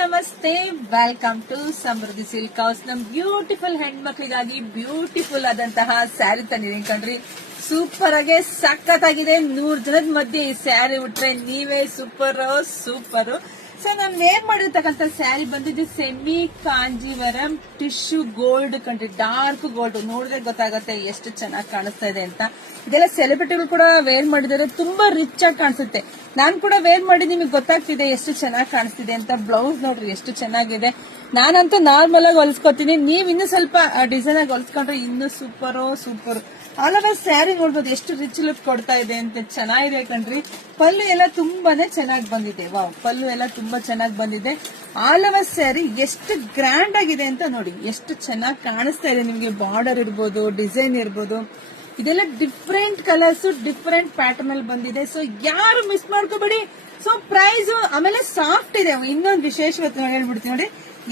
ನಮಸ್ತೆ, welcome to Samruddhi silk house. ನಮ್ beautiful ಹೆಣ್ಮಕ್ಳಿಗಾಗಿ ಬ್ಯೂಟಿಫುಲ್ ಆದಂತಹ ಸ್ಯಾರಿ ತಂದಿದ್ದೀನಿ ಕಣ್ರಿ. ಸೂಪರ್ ಆಗಿ ಸಖತ್ತಾಗಿದೆ. 100 ಜನದ ಮಧ್ಯೆ ಈ ಸ್ಯಾರಿ ಉಟ್ರೆ ನೀವೇ ಸೂಪರ್ ಸೂಪರ್. ಸೊ ನಾನು ವೇರ್ ಮಾಡಿರ್ತಕ್ಕಂಥ ಸ್ಯಾರಿ ಬಂದಿದ್ದು ಸೆಮಿ ಕಾಂಜೀವರಂ ಟಿಶ್ಯೂ ಗೋಲ್ಡ್ ಕಂಡ್ರಿ. ಡಾರ್ಕ್ ಗೋಲ್ಡ್ ನೋಡಿದ್ರೆ ಗೊತ್ತಾಗುತ್ತೆ ಎಷ್ಟು ಚೆನ್ನಾಗಿ ಕಾಣಿಸ್ತಾ ಇದೆ ಅಂತ. ಇದೆಲ್ಲ ಸೆಲೆಬ್ರಿಟಿಗಳು ಕೂಡ ವೇರ್ ಮಾಡಿದರೆ ತುಂಬಾ ರಿಚ್ ಆಗಿ ಕಾಣಿಸುತ್ತೆ. ನಾನ್ ಕೂಡ ವೇರ್ ಮಾಡಿ ನಿಮಗೆ ಗೊತ್ತಾಗ್ತಿದೆ ಎಷ್ಟು ಚೆನ್ನಾಗಿ ಕಾಣಿಸ್ತಿದೆ ಅಂತ. ಬ್ಲೌಸ್ ನೋಡ್ರಿ ಎಷ್ಟು ಚೆನ್ನಾಗಿದೆ. ನಾನಂತೂ ನಾರ್ಮಲ್ ಆಗಿ ಹೊಲಿಸ್ಕೊತೀನಿ. ನೀವ್ ಇನ್ನು ಸ್ವಲ್ಪ ಡಿಸೈನ್ ಆಗಿ ಹೊಲಿಸ್ಕೊಂಡ್ರೆ ಇನ್ನು ಸೂಪರ್. ಆಲ್ ಓವರ್ ಸ್ಯಾರಿ ನೋಡ್ಬೋದು ಎಷ್ಟು ರಿಚ್ ಲುಕ್ ಕೊಡ್ತಾ ಇದೆ ಅಂತ. ಚೆನ್ನಾಗಿದೆ ಕಣ್ರಿ. ಪಲ್ಲು ಎಲ್ಲ ತುಂಬಾನೇ ಚೆನ್ನಾಗಿ ಬಂದಿದೆ. ವಾವ್, ಪಲ್ಲು ಎಲ್ಲ ತುಂಬಾ ಚೆನ್ನಾಗಿ ಬಂದಿದೆ. ಆಲ್ ಓವರ್ ಸ್ಯಾರಿ ಎಷ್ಟು ಗ್ರ್ಯಾಂಡ್ ಆಗಿದೆ ಅಂತ ನೋಡಿ. ಎಷ್ಟು ಚೆನ್ನಾಗಿ ಕಾಣಿಸ್ತಾ ಇದೆ ನಿಮ್ಗೆ. ಬಾರ್ಡರ್ ಇರ್ಬೋದು, ಡಿಸೈನ್ ಇರ್ಬೋದು, ಇದೆಲ್ಲ ಡಿಫ್ರೆಂಟ್ ಕಲರ್ಸ್, ಡಿಫ್ರೆಂಟ್ ಪ್ಯಾಟರ್ನ್ ಅಲ್ಲಿ ಬಂದಿದೆ. ಸೊ ಯಾರು ಮಿಸ್ ಮಾಡ್ಕೋಬೇಡಿ. ಸೊ ಪ್ರೈಸ್ ಆಮೇಲೆ ಸಾಫ್ಟ್ ಇದೆ. ಇನ್ನೊಂದು ವಿಶೇಷವಾಗಿ ಹೇಳ್ಬಿಡ್ತೀನಿ ನೋಡಿ,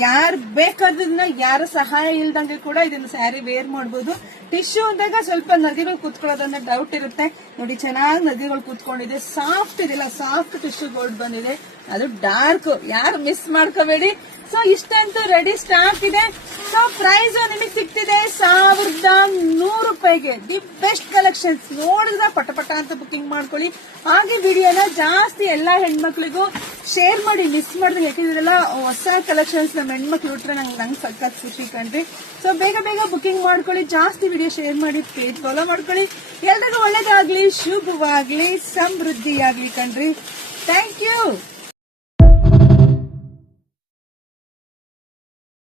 ಯಾರು ಬೇಕಾದ್ರನ್ನ ಯಾರ ಸಹಾಯ ಇಲ್ದಂಗೆ ಕೂಡ ಇದನ್ನ ಸ್ಯಾರಿ ವೇರ್ ಮಾಡಬಹುದು. ಟಿಶ್ಯೂ ಅಂದಾಗ ಸ್ವಲ್ಪ ನದಿಗಳು ಕೂತ್ಕೊಳ್ಳೋದನ್ನ ಡೌಟ್ ಇರುತ್ತೆ ನೋಡಿ. ಚೆನ್ನಾಗಿ ನದಿಗಳು ಕೂತ್ಕೊಂಡಿದೆ. ಸಾಫ್ಟ್ ಇದೆಲ್ಲ, ಸಾಫ್ಟ್ ಟಿಶ್ಯೂ ಗೋಲ್ಡ್ ಬಂದಿದೆ, ಅದು ಡಾರ್ಕ್. ಯಾರು ಮಿಸ್ ಮಾಡ್ಕೋಬೇಡಿ. ಸೊ ಇಷ್ಟಂತೂ ರೆಡಿ ಸ್ಟಾಕ್ ಇದೆ. ಸೊ ಪ್ರೈಸ್ ನಿಮಗೆ ಸಿಗ್ತಿದೆ 1100 ರೂಪಾಯಿಗೆ. ದಿ ಬೆಸ್ಟ್ ಕಲೆಕ್ಷನ್ಸ್ ನೋಡಿದ್ರೆ ಪಟ ಅಂತ ಬುಕಿಂಗ್ ಮಾಡ್ಕೊಳ್ಳಿ. ಹಾಗೆ ವಿಡಿಯೋನ ಜಾಸ್ತಿ ಎಲ್ಲಾ ಹೆಣ್ಮಕ್ಳಿಗೂ ಶೇರ್ ಮಾಡಿ, ಮಿಸ್ ಮಾಡಿದ್ರೆ. ಯಾಕಂದ್ರೆ ಇದೆಲ್ಲ ಹೊಸ ಕಲೆಕ್ಷನ್ಸ್ ನಮ್ಮ ಹೆಣ್ಮಕ್ಳು ಇಟ್ರೆ ನಂಗೆ ಸಖತ್ ಖುಷಿ ಕಣ್ರಿ. ಸೊ ಬೇಗ ಬುಕಿಂಗ್ ಮಾಡ್ಕೊಳ್ಳಿ. ಜಾಸ್ತಿ ವಿಡಿಯೋ ಶೇರ್ ಮಾಡಿ, ಪೇಜ್ ಫಾಲೋ ಮಾಡ್ಕೊಳ್ಳಿ. ಎಲ್ರಿಗೂ ಒಳ್ಳೇದಾಗ್ಲಿ, ಶುಭವಾಗ್ಲಿ, ಸಮೃದ್ಧಿಯಾಗ್ಲಿ ಕಣ್ರಿ. Thank you.